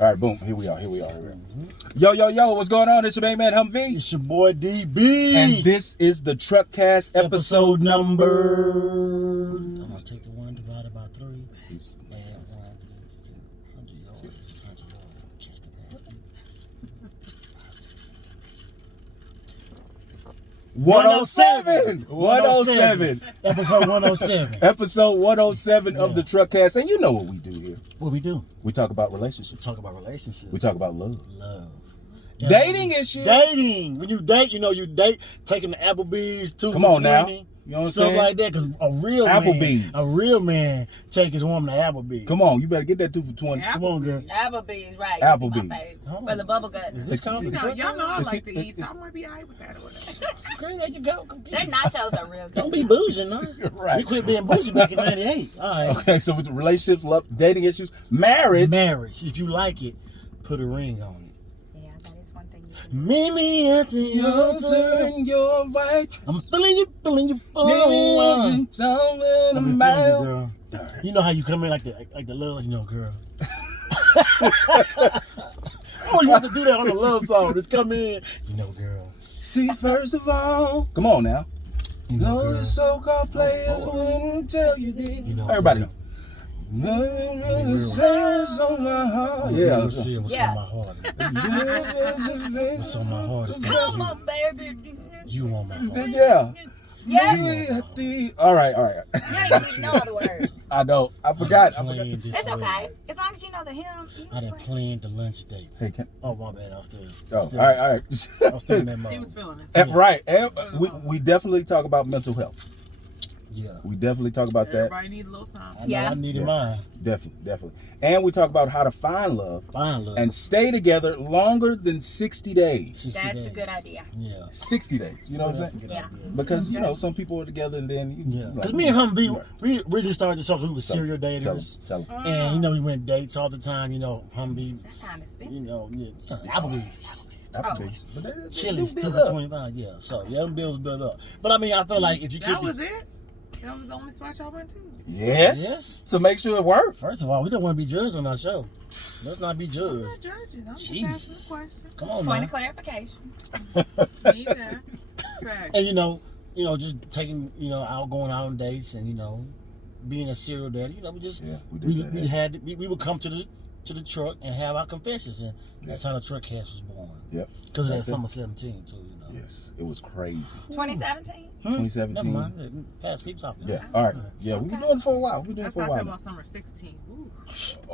All right, boom. Here we are. Yo, what's going on? It's your main man, Humvee. It's your boy, DB. And this is the Truckcast episode number... I'm going to take the 1 divided by 3. And 107. Episode 107. Episode 107 of the Truckcast. And you know what we do here. What we do? We talk about relationships. We talk about relationships. We talk about love. Yeah. Dating issues. Dating. When you date, you date, take them to Applebee's, 2 Come on 20, now. You know what I'm saying? Stuff like that, because a real man take his woman to Applebee's. Come on, you better get that 2 for 20. Come on, girl. Applebee's, right. Applebee's. For the bubble gut. Is this called the truck? Y'all know I like to eat, so I might be alright with that or whatever. Girl, there you go. Their nachos are real good. Don't be boozing, no. Right. We quit being bougie back in 98. All right. Okay, so with relationships, love, dating issues, marriage. If you like it, put a ring on it. Yeah, that is one thing you can Meet me at the altar. You're right. I'm feeling you for girl. You know how you come in like the love, girl. Oh, you want to do that on a love song? Just come in, girl. See, first of all, come on now. Girl. The so-called players wouldn't tell you this. Everybody. What's on my heart? Yeah, Yeah. let's see what's on my heart. What's on my heart is that Come on, baby. you on my heart. Yeah. Yeah. All right. You ain't even know all the words. I know. I forgot. This It's way. okay. As long as you know the hymn. I done planned the lunch dates. Hey, Oh, my bad. I was still. all right. I was still in that He mode. was feeling it. Right. And we definitely talk about mental health. Yeah. We definitely talk about that. Everybody need a little something. I know I needed mine. Definitely. And we talk about how to find love Fine, love. and stay together longer than 60 days. 60 That's days. a good idea. Yeah. 60 days. You know what I'm That's a saying? good Yeah. idea. Because, some people are together and then... Yeah. Because me and Humvee, we originally started to talk, we were serial daters. Tell 'em. And, we went dates all the time, Humvee, That sounds expensive. Applebee's. Applebee's. But they Chili's, do 2 build for up. 25, yeah. So, them bills built up. But, I feel like if you keep That was it? That was the only spot y'all went to? Yes. So make sure it works. First of all, we don't want to be judged on our show. Let's not be I'm not judged. judging. I'm just Jesus. asking a question. Come on, Point man. of clarification. Need that. Fact. And, just taking, out, going out on dates and, being a serial daddy, we just, Yeah, we would come to the truck and have our confessions. And that's how the Truckcast was born. Yep. Because of that That's it. summer 17, too, Yes. It was crazy. 2017? 2017. Never mind. Pass, keep talking. Yeah. All right. Yeah, we've been doing it for a while. That's not talking about summer 16. Ooh.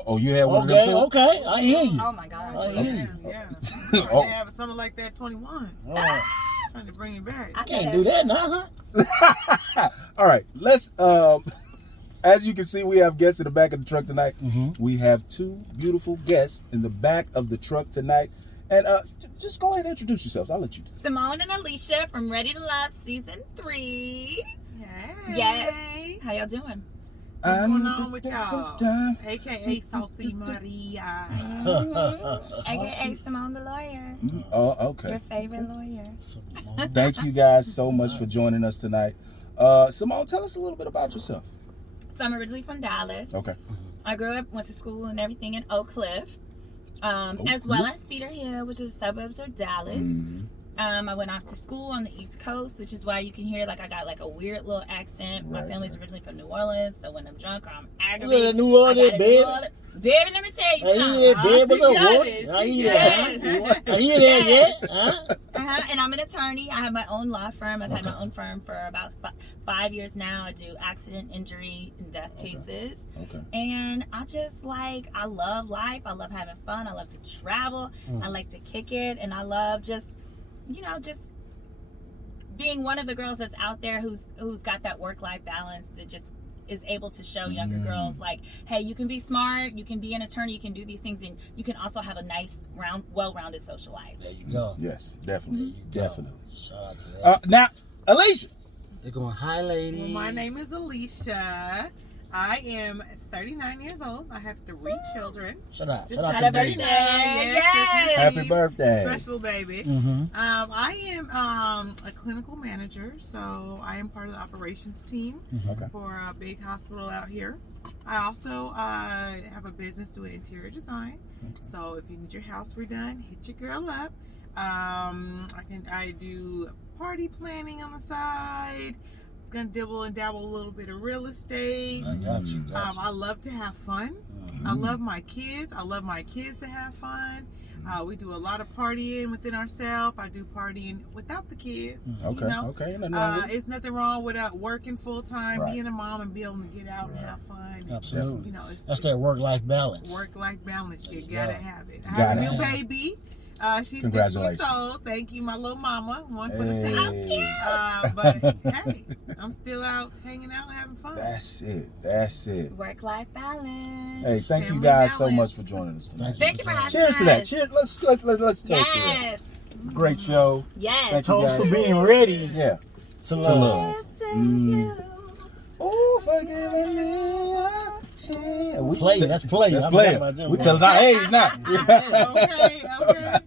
Oh, you had one of them too? Okay. I hear you. Oh, my God. I hear you. Yeah. Oh. They have a summer like that 21. Oh, Trying to bring it back. I can't do that now, huh? All right. Let's, as you can see, we have guests in the back of the truck tonight. Mm-hmm. We have 2 beautiful guests in the back of the truck tonight. And just go ahead and introduce yourselves. I'll let you do it. Simone and Alicia from Ready to Love Season 3. Yay. Yes. How y'all doing? What's going on the with best y'all? of time. AKA Saucy Maria. AKA Simone the lawyer. Oh, okay. Your favorite lawyer. Thank you guys so much for joining us tonight. Simone, tell us a little bit about yourself. So I'm originally from Dallas. Okay. I grew up, went to school and everything in Oak Cliff, as well as Cedar Hill, which is suburbs of Dallas. Mm-hmm. I went off to school on the East Coast, which is why you can hear I got a weird little accent. My family's originally from New Orleans, so when I'm drunk or I'm aggravated, New Orleans, baby. Baby, let me tell you something. Yeah, baby, what's up, got what? it. I hear Yes. that. I hear that, yeah? Huh? And I'm an attorney. I have my own law firm. I've had my own firm for about 5 years now. I do accident, injury, and death cases. Okay. And I just I love life. I love having fun. I love to travel. I like to kick it. And I love just being one of the girls that's out there who's got that work-life balance that just is able to show younger girls hey, you can be smart, you can be an attorney, you can do these things, and you can also have a nice, well-rounded social life. There you go. Yes, definitely. There you go. Definitely. Shout out to that. Now, Alicia. They're going, hi, lady. Well, my name is Alicia. I am 39 years old. I have 3 children. Shout out. Just Shout out had to a the birthday. baby. Yes. Happy birthday. Special baby. Mm-hmm. I am a clinical manager, so I am part of the operations team Okay. for a big hospital out here. I also have a business doing interior design. Okay. So if you need your house redone, hit your girl up. I do party planning on the side. Gonna dibble and dabble a little bit of real estate. I got you. I love to have fun. I love my kids. I love my kids to have fun. We do a lot of partying within ourselves. I do partying without the kids. Okay. You know? Okay. Nothing wrong with it. It's nothing wrong with working full time, Right. being a mom, and being able to get out and have fun. And, Absolutely. you know, That's that work-life balance. Work-life balance. You gotta have it. I Gotta have a new have baby. She's 6 Congratulations. weeks old. Thank you, my little mama. One for the Hey. team. But hey, I'm still out hanging out, having fun. That's it. That's it. Work-life balance. Hey, thank you Family guys so balance. much for joining us tonight. Thank you for having Cheers us. to that. Cheers. Let's toast to that. Yes. Great show. Yes. Thank you Toast guys. for being ready Yeah. to To love. love. Cheers to Mm. you. Oh, for giving me a chance. Play, that's play. That's I play. forgot about that We one. telling our age now. Okay.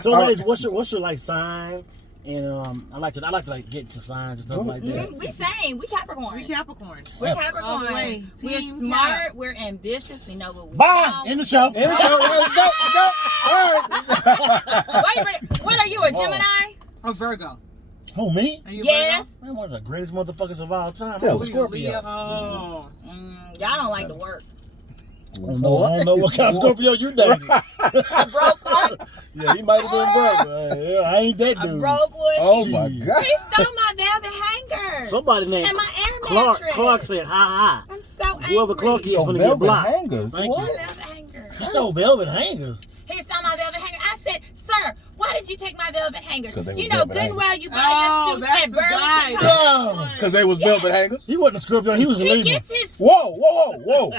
So, ladies, what's your like sign? And I like to like get into signs and stuff like that. We same. We Capricorn. We Capricorn. We're All the Capricorn. way. We're Team smart. Cap. We're ambitious. We know what we Bye. want. In the show. And so, let's go. All right. Wait a minute. What are you, a Gemini? A Virgo. Who, me? Are you a Yes. I'm one of the greatest motherfuckers of all time. Tell I'm a me. Scorpio. Leo. Oh. Y'all don't like to work. I don't know what kind of Scorpio you dated. A broke one. Yeah, he might have been broke. Yeah, I ain't that A dude. broke one. Oh my Jeez. God. He stole my velvet hanger. Somebody named And my air Clark. mattress. Clark said, "Ha I'm so angry. Whoever Clark is Oh, gonna get velvet blocked." hangers. Thank What? you. Velvet hanger. He stole velvet hangers. He stole my velvet hanger. I said, sir, why did you take my velvet hangers? 'Cause they was You know velvet good and hangers. well you buy Oh, your suits that's at the guy. Burlington. Oh, Because they was velvet hangers. he wasn't a Scorpio. He was a He Libra. gets his Whoa.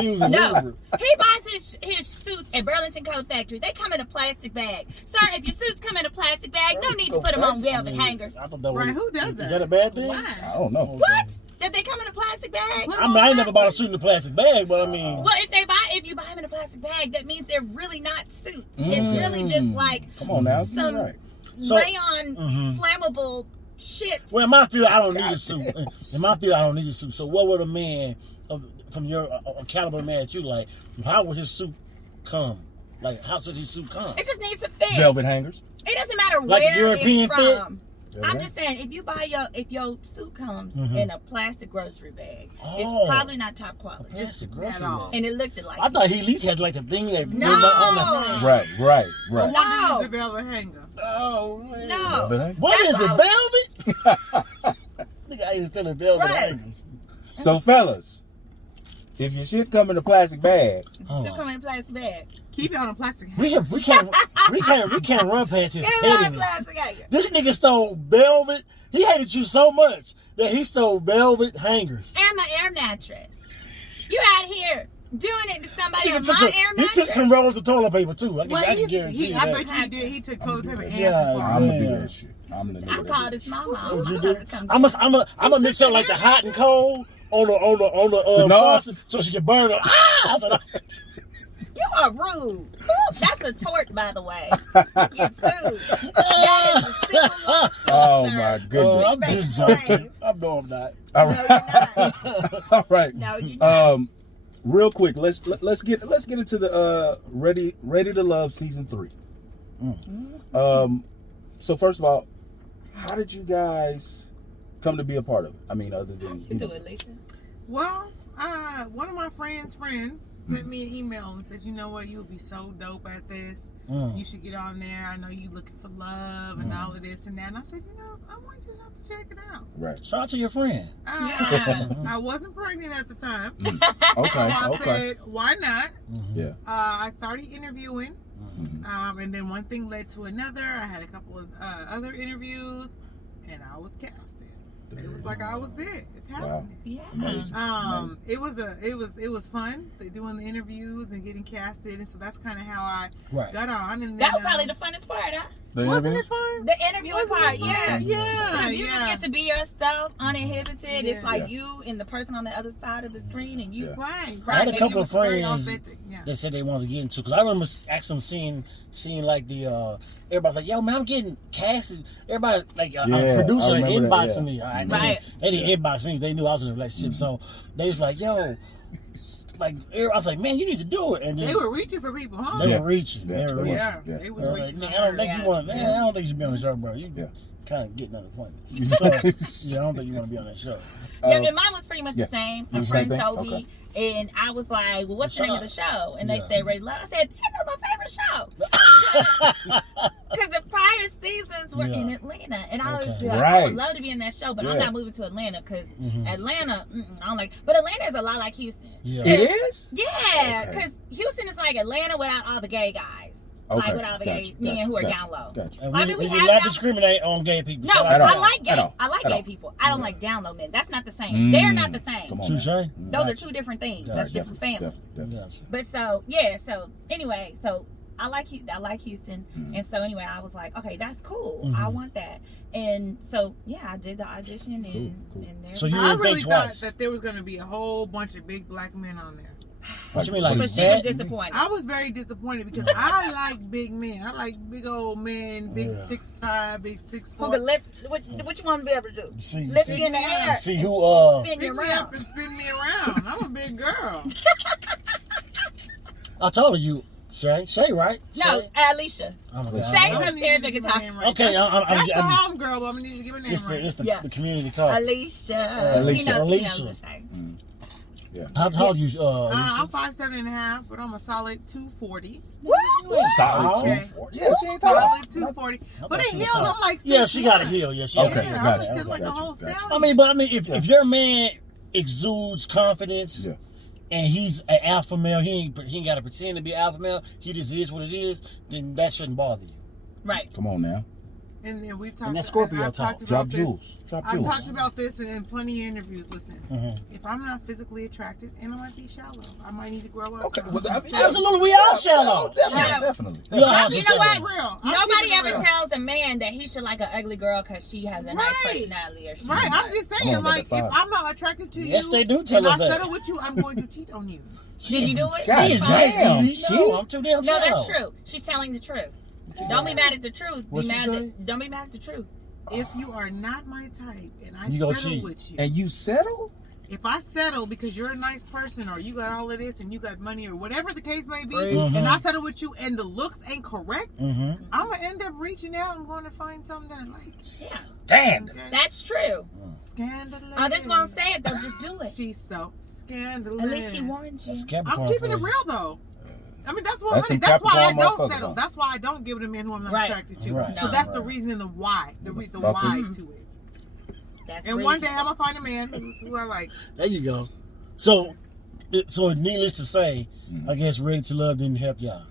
He was a no. Libra. He buys his suits at Burlington Coat Factory. They come in a plastic bag. Sir, if your suits come in a plastic bag, no need to put them on velvet hangers. I thought that Right, was. who does Is that? that a bad thing? I Why? don't know. What? Did they come in a plastic bag? What? I mean, I ain't never bought a suit in a plastic bag, but I mean, Well, if you buy them in a plastic bag, that means they're really not suits. It's really just like Come on now. some You're right. So- rayon flammable shit. well, in my field, I don't need a suit. In my field, I don't need a suit. So, what would a man from your caliber man that you like? How would his suit come? Like, how should his suit come? It just needs to fit. Velvet hangers. It doesn't matter Like where European it's fit? from. Velvet I'm hangers. just saying, if your suit comes in a plastic grocery bag, Oh. it's probably not top quality. Plastic at grocery all. bag. And it looked like I thought he at least had like the thing that No. on the Right. No. The velvet hanger. Oh man. no. Velvet hangers. What is That's it, velvet? Nigga, I ain't still in velvet Right. hangers. So, fellas, if your shit come in a plastic bag, Still come in a plastic bag. Keep it on a plastic hanger. We can't run past his Get it on a pettiness. plastic hanger. This nigga stole velvet. He hated you so much that he stole velvet hangers. And my air mattress. You out here doing it to somebody He on took, my some, air he mattress? took some rolls of toilet paper too. I Well, can guarantee you I that. bet you he did. He took toilet paper and Yeah, some I'm gonna do man. that shit. I'm the I nigga that called do his that mama. You I do? told her to come I'm gonna mix up like the hot and cold on the nose? faucet so she can burn it. Ah! You are rude. That's a tort, by the way. You sued. That is a civil lawsuit, Oh sir. my Oh, goodness. I'm just joking. No, I'm not. All No, right. you're not. All right. No, you're not. Real quick, let's get into the ready to love season 3. So first of all, how did you guys come to be a part of it? I mean, other than You do it, Alicia. Well, one of my friends sent me an email and says, you know what, you would be so dope at this. You should get on there. I know you looking for love and all of this and that. And I said, you know, I might just have to check it out. right. Shout out to your friend. Yeah. I wasn't pregnant at the time. Okay. So I Okay. said, why not? Yeah. I started interviewing. And then one thing led to another. I had a couple of other interviews and I was casted. It was like I was it. It's happening. Yeah. Amazing. Amazing. It was fun doing the interviews and getting casted, and so that's kind of how I Right. got on. And That then, was probably the funnest part, huh? wasn't it fun? The interviewing part, yeah. Yeah, Because you just get to be yourself, uninhibited. It's Yeah. like you and the person on the other side of the screen, and you. Yeah. Right. I had a And couple it of was very friends authentic, yeah. that said they wanted to get into because I remember actually seeing like the everybody's like, yo, man, I'm getting casted. Everybody, like, a Yeah, producer I remember that, inboxing me. Right. They didn't inbox me. They knew I was in a relationship. So they was like, yo, like, I was like, man, you need to do it. And then They were reaching for people, huh? they were reaching. They were reaching. Yeah, Yeah. they was They were like, reaching. "Man, I don't think Yeah. you want. Man, I don't think you should be on the show, bro. You kind of getting unemployment. So, yeah, I don't think you want to be on that show. Yeah, and mine was pretty much yeah. the same. The A same friend thing? told Okay. me, and I was like, "Well, what's the name of the show?" And they Yeah. said, "Ready to Love." I said, "That's my favorite show." Because the prior seasons were in Atlanta, and I always be like, I Right. would love to be in that show, but I'm Yeah. not moving to Atlanta because Atlanta, I don't like. But Atlanta is a lot like Houston. Yeah. It is? Yeah, Okay. because Houston is like Atlanta without all the gay guys. Okay. Like without the gay men who are down low. Gotcha. And I we, mean, we we do have not down- discriminate on gay people. No, Shout but out. I like gay. At all. I like At gay all. people. I don't like down low men. That's not the same. They're not the same. Come on. Touche. now. Those are two different things. That's different families. Definitely. Gotcha. But so yeah, so anyway, so I like Houston, Mm-hmm. and so anyway, I was like, okay, that's cool. I want that, and so yeah, I did the audition, and Cool. and there. So you I didn't really think thought twice. that there was going to be a whole bunch of big black men on there. What you mean, like so she was that? disappointed. I was very disappointed because I like big men. I like big old men, big Yeah. 6'5", big 6'4". Who could lift? What you want to be able to do? See, Lift see- you in the air. See who? Spin you Pick me around. up and spin me around. I'm a big girl. I told you, Shay, right? No, Shay? Alicia. Oh my God. Shay's I'm gonna upstairs need you at to give guitar. my name right. Okay, That's I'm the home girl, but I'm gonna need you to give her name it's right. the Yeah. community call. Alicia. Alicia. He knows Alicia. it's Shay. Yeah. How tall are you, I'm Alicia? 5'7.5", but I'm a solid 240. Woo! Solid Okay. 240. Yeah, she ain't tall. Solid 240. But in she was heels, tall. I'm like 6'1". Yeah, she got a heel. Yeah, she got Okay, a heel. Yeah, gotcha. I'm just like a Gotcha, whole gotcha. stallion. I mean, if your man exudes confidence Yeah. and he's an alpha male, he ain't got to pretend to be alpha male. He just is what it is. Then that shouldn't bother you. Right. Come on now. And then we've talked. And that Scorpio I've talk. talked Drop about this. jewels. Drop I've jewels. talked about this in plenty of interviews. Listen, Mhm. if I'm not physically attracted, and I might be shallow, I might need to grow up. Okay. some. Well, I mean, Absolutely, we all shallow. Definitely. Yeah. Definitely. We all have You to know say what? that. Real. I'm Nobody keeping it ever real. tells a man that he should like an ugly girl because she has a nice Right. personality or she Right, I'm just Come saying, on, like, number if 5. I'm not attracted to Yes, you, they do tell and us I that. settle with you, I'm going to cheat on you. Did you do it? God She's damn. nice, baby. No, I'm too damn No, shallow. that's true. She's telling the truth. Don't be mad at the truth. What's Be she mad say? at, don't be mad at the truth. If you are not my type, and I You gonna settle cheat. with you, And you settle? if I settle because you're a nice person, or you got all of this, and you got money, or whatever the case may be, Mhm. and I settle with you, and the looks ain't correct, Mm-hmm. I'm gonna end up reaching out and going to find something that I like. Yeah, Damn. Okay? that's true. Scandalous. Others won't say it. They'll just do it. She's so scandalous. At least she warned you. I'm keeping it real though. I mean, that's what. That's That's, some that's why I Capricorn don't motherfuckers, settle. huh? That's why I don't give it a man who I'm not Right. attracted to. Right. So No. that's the reason and the why. The why Motherfucker. to it. That's And one day reasonable. I'm gonna find a man who I like. There you go. So needless to say, I guess Ready to Love didn't help y'all.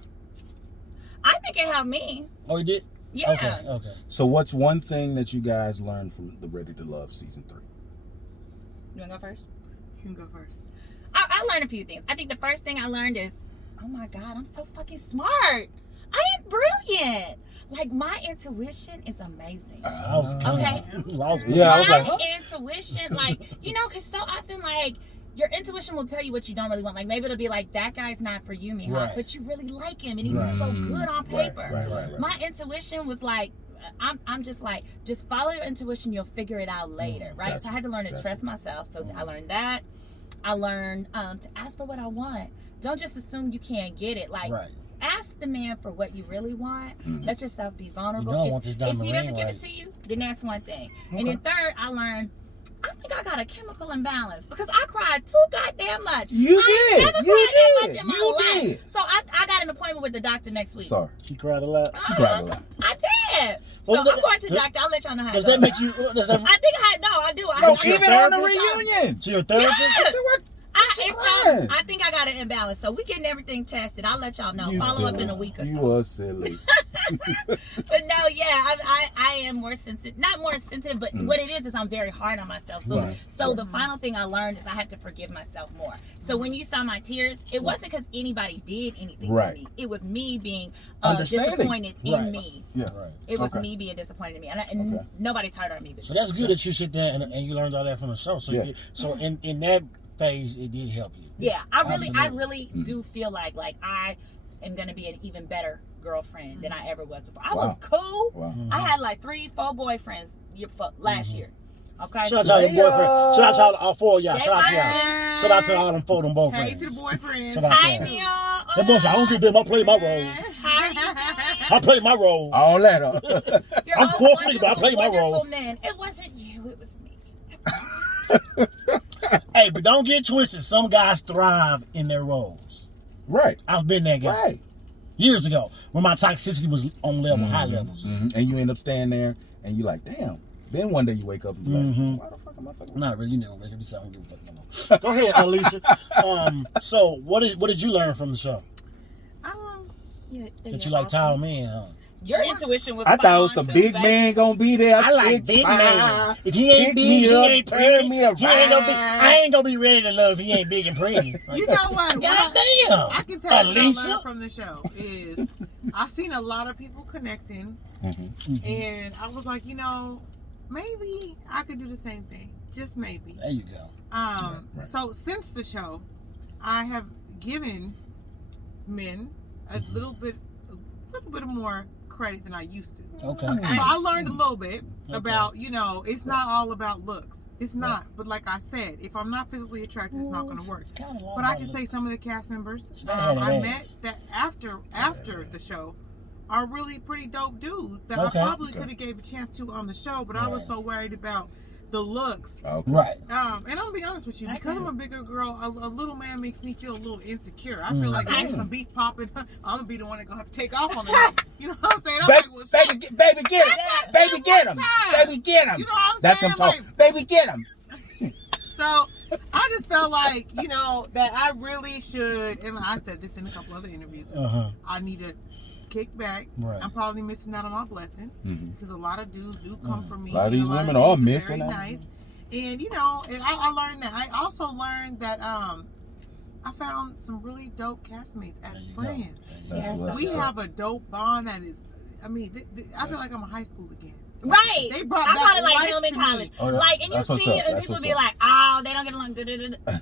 I think it helped me. Oh, it did? Yeah. Okay. So what's one thing that you guys learned from the Ready to Love season 3? You wanna go first? You can go first. I learned a few things. I think the first thing I learned is, oh my God, I'm so fucking smart. I am brilliant. Like, my intuition is amazing. I was kinda Okay. lost. me. Yeah, I was My like, huh? intuition, like, because so often, like, your intuition will tell you what you don't really want. Like, maybe it'll be like, that guy's not for you, Mihawk, Right. but you really like him, and he Right. was so good on paper. Right. My intuition was like, I'm just like, just follow your intuition, you'll figure it out later, right? Gotcha. So I had to learn to Gotcha. trust myself. So I learned that. I learned to ask for what I want. Don't just assume you can't get it. Like, Right. ask the man for what you really want. Let yourself be vulnerable. You don't if, want this if diamond he ring, doesn't give right? it to you, then that's one thing. And then third, I learned, I think I got a chemical imbalance because I cried too goddamn much. You I did. ain't never You cried that did. much in my You life. did. So I got an appointment with the doctor next week. Sorry. She cried a lot. She cried a lot. I did. So Well, I'm going to the doctor. I'll let y'all know how Does it that goes. make you? Does that? I think I do. I No, I- even on the reunion. She your therapist? I said, what? crying? I think I got an imbalance. So we getting everything tested. I'll let y'all know. You Follow up silly. in a week or You so. are silly. But no, yeah, I am more sensitive. Not more sensitive, but what it is I'm very hard on myself. So Right. the final thing I learned is I had to forgive myself more. So when you saw my tears, it wasn't because anybody did anything Right. to me. It was me being Understanding. disappointed in Right. me. Yeah. Right. It was Okay. me being disappointed in me, and Okay. nobody's hard on me. But So that's good that you sit there and you learned all that from the show. So Yes. in that phase, it did help you. yeah, I really Absolutely. do feel like I am going to be an even better girlfriend than I ever was before. I Wow. was cool. Wow. I had like 3-4 boyfriends last year. Okay. Shout out to all your boyfriends. Shout out to all 4 of y'all. Shout out to y'all. Hey. Shout out to all them 4 of them boyfriends. Hey to the boyfriend. Shout out Hi, to them. Neil. That boy said, I don't give them. I play my role. How are you doing? I play my role. All that. You're I'm all full speed, but I play my wonderful role. Men. It wasn't you. It was me. Hey, but don't get twisted. Some guys thrive in their roles. Right. I've been that guy. Right. Years ago, when my toxicity was on level, high levels. And you end up staying there, and you're like, damn. Then one day you wake up and be like, why the fuck am I fucking? Not really. You never wake up and say, I don't give a fuck no more. Go ahead, Alicia. So, what did you learn from the show? That you like tall men, huh? Your intuition was I thought it was some spot on, big too, man gonna be there. I like 6'5". big man. If he ain't Pick big, me he up, ain't turn pretty. me He ain't gonna be. around. I ain't gonna be ready to love if he ain't big and pretty. You know what? God damn. I can tell you what I Alicia. learned from the show is I've seen a lot of people connecting, and I was like, maybe I could do the same thing. Just maybe. There you go. Right. So since the show, I have given men a little bit more credit than I used to. Okay. So I learned a little bit about, it's not all about looks. It's not. But like I said, if I'm not physically attracted, it's not going to work. But I can say some of the cast members I met that after the show are really pretty dope dudes that I probably could have gave a chance to on the show, but I was so worried about the looks. Okay. Right. And I'm gonna be honest with you, because I'm a bigger girl, a little man makes me feel a little insecure. I feel like if there's some beef popping, I'm gonna be the one that's gonna have to take off on it. You know what I'm saying? I'm Baby, like, well, shit. baby, get him. Baby, get him. Time. Baby, get him. You know what I'm That's saying? him talking. Baby, get him. So I just felt like, that I really should, and I said this in a couple other interviews, I need to kick back. Right. I'm probably missing out on my blessing because a lot of dudes do come for me. A lot of and these women dudes are missing very out. nice. And and I learned that. I also learned that I found some really dope castmates as friends. That's what's We up. have a dope bond that is, I feel like I'm in high school again. Right. They brought I back call it like life Hillman to College. me. Oh, yeah. Like, and you That's what's see up. it, and That's people what's be up. like, oh, they don't get along.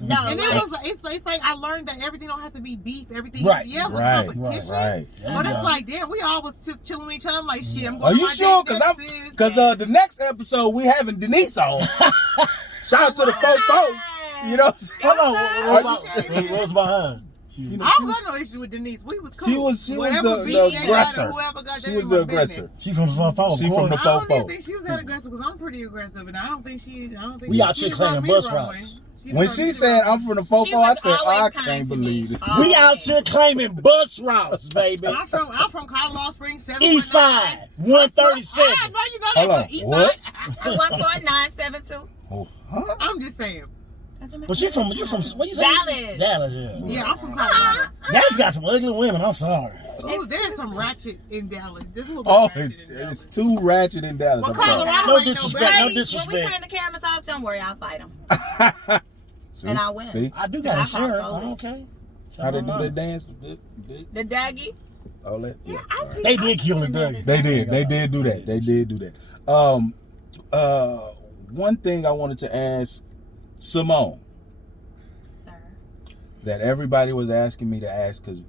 No. And like, it's like I learned that everything don't have to be beef. Everything, Right. yeah, with Right. competition. Right. But it's Yeah. like, damn, we all was chilling with each other. I'm like, shit, I'm Are going to you my sure? date Because the next episode we having Denise on. Shout out to the folks. You know what I'm saying? Hold on. What was behind? You know, I don't got no issue with Denise. We was cool. She was Whatever the beef they had, aggressor. whoever got She that was in the my aggressor. business. She from the phone. She from the I don't even fofo. think she was that aggressive because I'm pretty aggressive, and I don't think We out she here rubbed claiming me bus the wrong routes. way. When she said I'm from the she fofo, I was said, always I kind can't to me. believe it. We out here claiming bus routes, baby. I'm from Colorado Springs, 719. East side, 137. I know you know Hold that, on, but East what? side. 14972. Oh, huh? I'm just saying. But you from what you say? Dallas. Dallas, yeah. Yeah, I'm from Colorado. Dallas got some ugly women. I'm sorry. Oh, there's some ratchet in Dallas. There's a little bit Oh, ratchet in Dallas. it's too ratchet in Dallas. Well, I'm sorry. Colorado No ain't disrespect, bad. no When we disrespect. turn the cameras off, don't worry, I'll fight them. See? And I win. See I do got I insurance. pop I'm those. okay. how they do that dance? The Dougie. All that? Yeah. I tweet- They I did kill the tweeted Dougie. it. They did do that. They did do that. One thing I wanted to ask Simone Sir. that everybody was asking me to ask because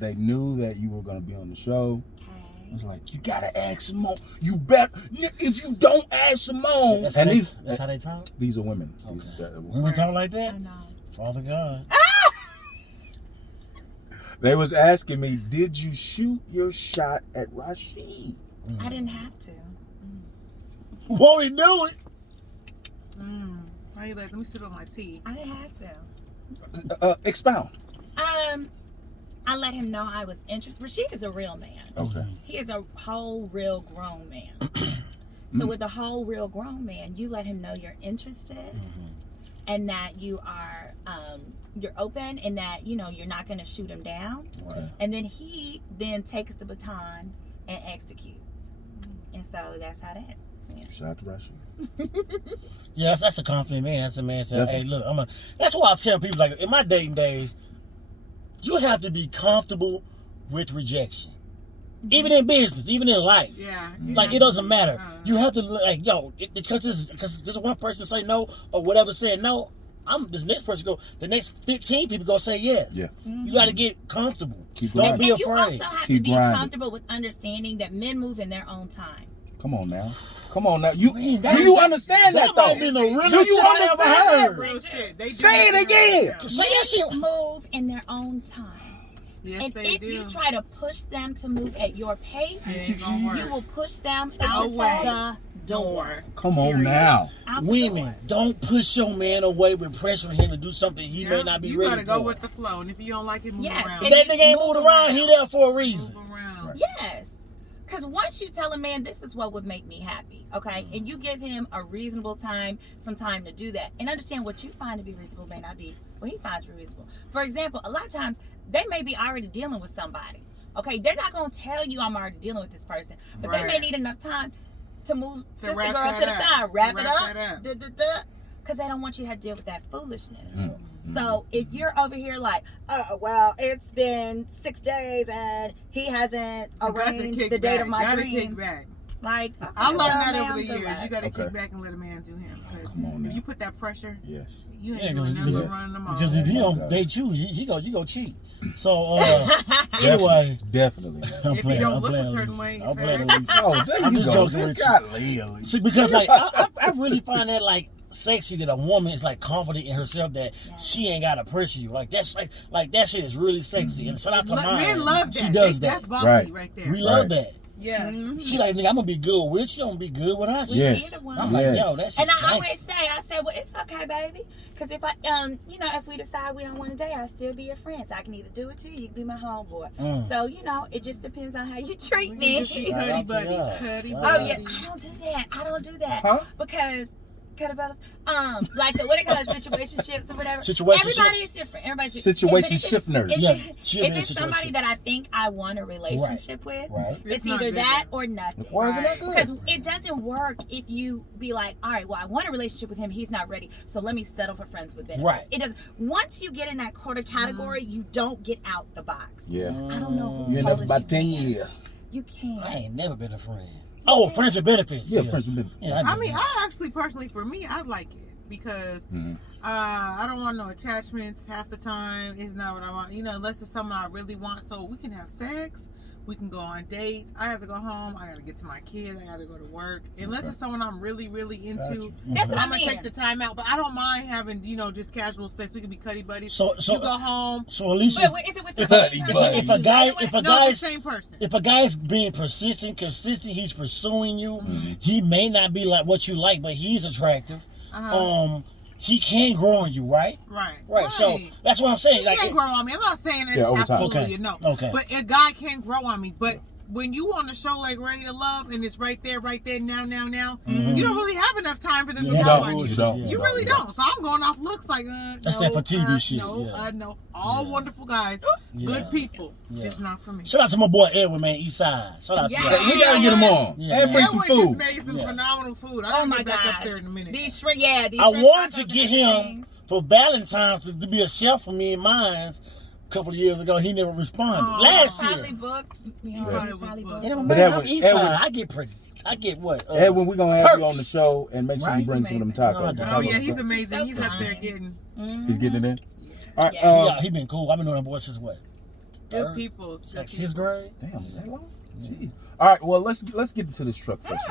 they knew that you were going to be on the show. Okay. It's like, you gotta ask Simone. You bet. If you don't ask Simone, That's and how they talk. these are women. Okay. These are Women talk like I that. know. Father God. They was asking me, did you shoot your shot at Rashid? I didn't have to. Won't he do it? Why you like, let me sit on my tea. I didn't have to. Expound. I let him know I was interested. Rashid is a real man. Okay. He is a whole real grown man. So with the whole real grown man, you let him know you're interested and that you are you're open and that you're not going to shoot him down. Right. And then he then takes the baton and executes. And so that's how that. Yeah. Shout out to Rashid. Yes, that's a confident man. That's a man saying, "Hey, look, That's why I tell people like in my dating days, you have to be comfortable with rejection, even in business, even in life. Yeah. Like it doesn't matter. You have to like, because there's one person say no or whatever said no. this next person go. The next 15 people gonna say yes. Yeah. You got to get comfortable. Keep Don't grinding. be And you afraid. also have Keep to be grinding. comfortable with understanding that men move in their own time. Come on now. Come on now. You Man, do you understand that, That though? might be the realest Do you shit I ever understand that? heard. Real shit. They do Say it again. Say that shit. Men move in their own time. Yes, And they if do. you try to push them to move at your pace, It ain't gonna work. you will push them out Away. the door. Come on now. Out the Women, door. don't push your man away with pressuring him to do something he may not be you ready gotta go for. with the flow, and if you don't like it, move Yes, around. and That nigga ain't moved around. He there for a reason. Move around. Yes. Because once you tell a man this is what would make me happy, okay, and you give him a reasonable time, some time to do that, and understand what you find to be reasonable may not be what he finds to be reasonable. For example, a lot of times they may be already dealing with somebody, okay? They're not going to tell you I'm already dealing with this person, but they may Right. need enough time to move To sister wrap girl that to the up. side, To wrap it wrap up, that up. because they don't want you to have to deal with that foolishness. Mm-hmm. So if you're over here like, oh, well, it's been 6 days and he hasn't You got to arranged kick the date back. of my Gotta dreams. kick back. Like, I learned that ma'am, over the do years. that. You got to Okay. kick back and let a man do him. 'Cause Come on if now. you put that pressure, Yes. you Yeah, ain't gonna because- never yes. run them off. Because if he Oh, my don't God. date you, you go cheat. So anyway, Definitely. I'm If playing. you don't I'm look a playing certain Elise. way, I'm say, playing Elise. Oh, there I'm you just go. joking with This you. got Leo. See, because like I really find that like sexy that a woman is like confident in herself that she ain't gotta pressure you. Like that's like that shit is really sexy. And shout out to mine. Men love that. She does That's that. bossy right there. We love Right. that. Yeah. She like, nigga, I'm gonna be good with you. I'm gonna be good without you. Yes. Either one. I'm like, Yes. yo, that shit. And I gangsta. always say, well, it's okay, baby. Because if I, if we decide we don't want to date, I'll still be your friend. So I can either do it to you, you can be my homeboy. So, it just depends on how you treat We me. can just be Shout cuddy out to buddies. y'all. Cuddy Shout Oh, out. buddies. yeah. I don't do that. Huh? Because, Cuddy-bellas, like what they call it, situationships or whatever. Situationships. Everybody is different. Everybody's Situation If it's- shifters. if Yeah, it's- she in If a it's somebody situation. that I think I want a relationship with, Right. it's It's not either good that then. or nothing. Why is it not Right. good? Because it doesn't work if you be like, all right, well, I want a relationship with him. He's not ready. So let me settle for friends with benefits. Right. It doesn't. Once you get in that quarter category, you don't get out the box. Yeah. I don't know who You ain't told never us about you 10 can't. years. You can't. I ain't never been a friend. Oh, friends with benefits. Yeah, friends with benefits. Yeah, I mean, I actually personally, for me, I like it because I don't want no attachments half the time. It's not what I want, unless it's something I really want. So we can have sex, we can go on dates. I have to go home. I got to get to my kids. I got to go to work. Unless it's someone I'm really, really into, That's what I'm I gonna mean. take the time out. But I don't mind having, just casual sex. We can be cuddy buddies. So- you go home. So Alicia, But wait, is it with the Buddy, same buddy. person? if a guy, Is it if a with- No, guy's the same person. if a guy's being persistent, consistent, he's pursuing you. He may not be like what you like, but he's attractive. He can grow on you, right? Right. So that's what I'm saying. He Like, can grow on me. I'm not saying that Yeah, over time. absolutely Okay. no. Okay. But a guy can grow on me. But when you want to show like ready to love and it's right there, now, you don't really have enough time for them to Yeah, grow you on don't. you. You don't. You really don't. So I'm going off looks like That's no, that for TV shit, No, yeah. no. All wonderful guys, Yeah. good people, Yeah. just not for me. shout out to my boy Edwin, man, East Side. Shout out to Yeah. you. We gotta get them on. Yeah. And bring some Edwin just food. made some Yeah. phenomenal food. I Oh gotta my get back gosh. up there in a minute. These shrimp, yeah. These I shrimp wanted to tacos get and him for Valentine's to be a chef for me and mine a couple of years ago. He never responded. Oh, Last Probably year. booked. Yeah. Probably booked. Edwin, But man, Edwin- I'm East Side. Edwin- I get what? Edwin, we're gonna have you Perks. on the show and make sure you Right? bring some of them Amazing. tacos. No, Oh yeah, he's Tacos. amazing. So He's up there kind. getting He's getting it in. All right. Yeah. Yeah, he been cool. I've been knowing that boy since what? good Third? people. It's like good sixth people. grade. Damn, that long? Jeez. All right. Well, let's get into this truck first.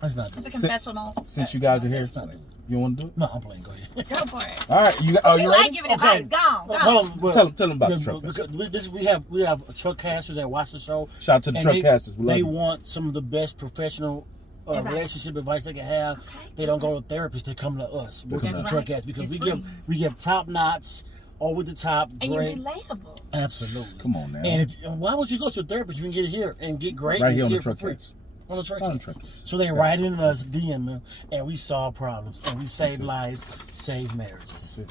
That's not It's a good. confessional. Since you guys are here, Not good. you want to do it? No, I'm playing. Go ahead. Go for it. All right. You We like ready? giving advice. Go on. Hold on, well, Tell them about the truck because fest. we have truck casters that watch the show. Shout out to the and truck casters. We love They you. want some of the best professional Advice. relationship advice they can have. Okay. They don't go to therapists. They come to us, which is the That's truck right. cast, because It's we free. give top notch, over the top, And you're great. relatable. Absolutely. Come on now. And why would you go to a therapist? You can get it here and get great Right and here on the shit for truck free. cast. On the truck On the cast. truck cast. So they Okay. write in us, DM them, and we solve problems, and we save it. lives, save marriages, There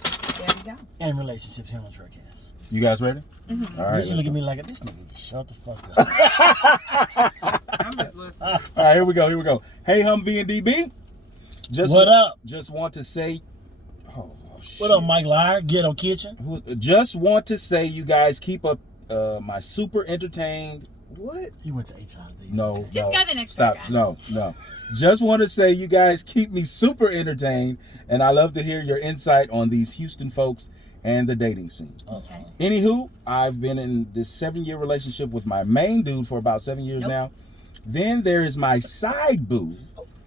we go. and relationships here on the truck cast. You guys ready? Mm-hmm. All right. You should let's look at go. me like this nigga. Just shut the fuck up. I'm just listening. All right. Here we go. Hey, Humvee and DB. What up? Just want to say. Oh, shit. What up, Mike Liar? Ghetto Kitchen. Just want to say you guys keep up my super entertained What? He went to HID. No. Just no. go to the next Stop. paragraph. No. Just want to say you guys keep me super entertained, and I love to hear your insight on these Houston folks and the dating scene. Okay. Anywho, I've been in this 7-year relationship with my main dude for about 7 years now. Then there is my side boo,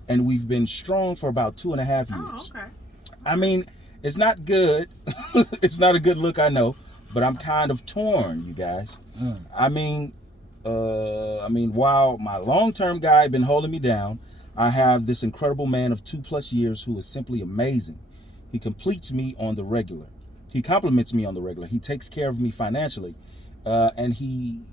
and we've been strong for about 2.5 years. Oh, okay. I mean, it's not good. It's not a good look, I know, but I'm kind of torn, you guys. I mean, while my long-term guy been holding me down, I have this incredible man of 2+ years who is simply amazing. He completes me on the regular. He compliments me on the regular. He takes care of me financially, and he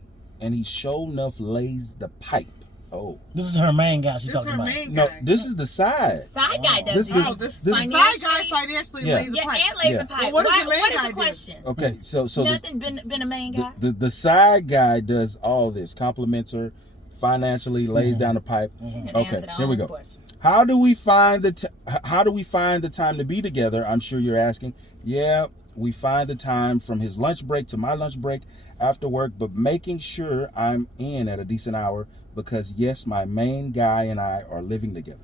sure enough lays the pipe. Oh, this is her main guy. She's This talking her about. main no, guy. this is the side. Side guy does This- it. Oh, this side guy financially Yeah. lays a Yeah, pipe. and lays Yeah. a pipe. Well, what does the main what is guy the do? question? Okay, so Nothing been a main guy? the side guy does all this, compliments her financially, lays down the pipe. She didn't Okay, answer the here we own go. question. How do we find the time to be together? I'm sure you're asking. Yeah, we find the time from his lunch break to my lunch break after work, but making sure I'm in at a decent hour because yes, my main guy and I are living together.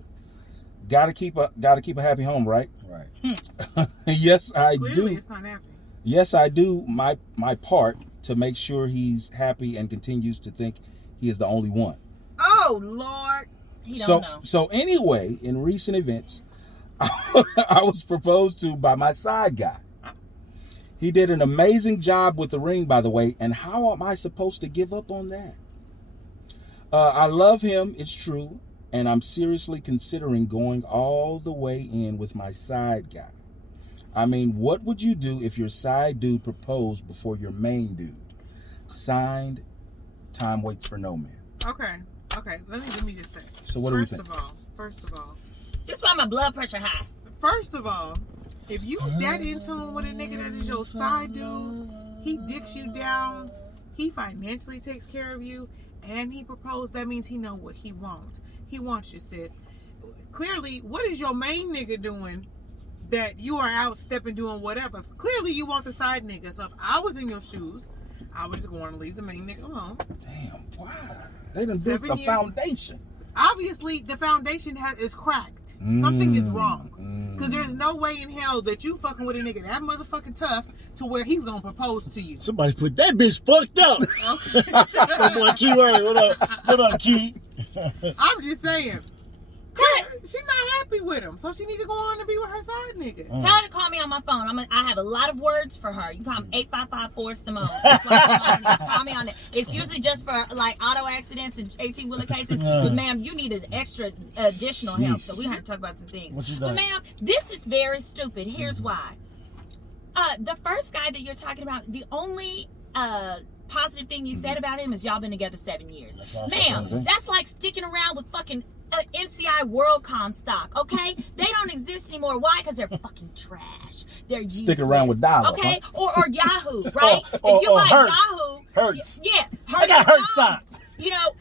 Gotta keep a happy home, right? Right. Yes, I Clearly, do. it's not happening. Yes, I do my part to make sure he's happy and continues to think he is the only one. Oh, Lord. He don't know. So anyway, in recent events, I was proposed to by my side guy. He did an amazing job with the ring, by the way, and how am I supposed to give up on that? I love him, it's true, and I'm seriously considering going all the way in with my side guy. I mean, what would you do if your side dude proposed before your main dude? Signed, Time Waits for No Man. Okay. Let me just say. So what do we think? First of all, Just why my blood pressure high. if you that in tune with a nigga that is your side dude, he dicks you down, he financially takes care of you, and he proposed, that means he know what he wants. He wants you, sis. Clearly, what is your main nigga doing that you are out stepping doing whatever? Clearly, you want the side nigga. So if I was in your shoes, I was just going to leave the main nigga alone. Damn, why? They done built 7 a years. foundation. Obviously, the foundation is cracked. Something is wrong. Because there's no way in hell that you fucking with a nigga that motherfucking tough to where he's going to propose to you. Somebody put that bitch fucked up. That boy Key Ray, what up, Key? I'm just saying. She's not happy with him, so she need to go on and be with her side nigga. Tell her to call me on my phone. I have a lot of words for her. You call me 855-4-Simone. That's what I'm calling. Call me on it. It's usually just for like auto accidents and 18-wheeler cases. But ma'am, you need an extra additional help. So we have to talk about some things. What you But done? ma'am, this is very stupid. Here's why. The first guy that you're talking about, the only positive thing you said about him is y'all been together 7 years. That's all I Ma'am, said. that's like sticking around with fucking NCI WorldCom stock, okay? They don't exist anymore. Why? Because they're fucking trash. They're useless. Stick around with Dollar, okay? Or Yahoo, right? Or if you buy Hertz. Yahoo, Hertz. yeah, I got is Hertz gone. stock. You know,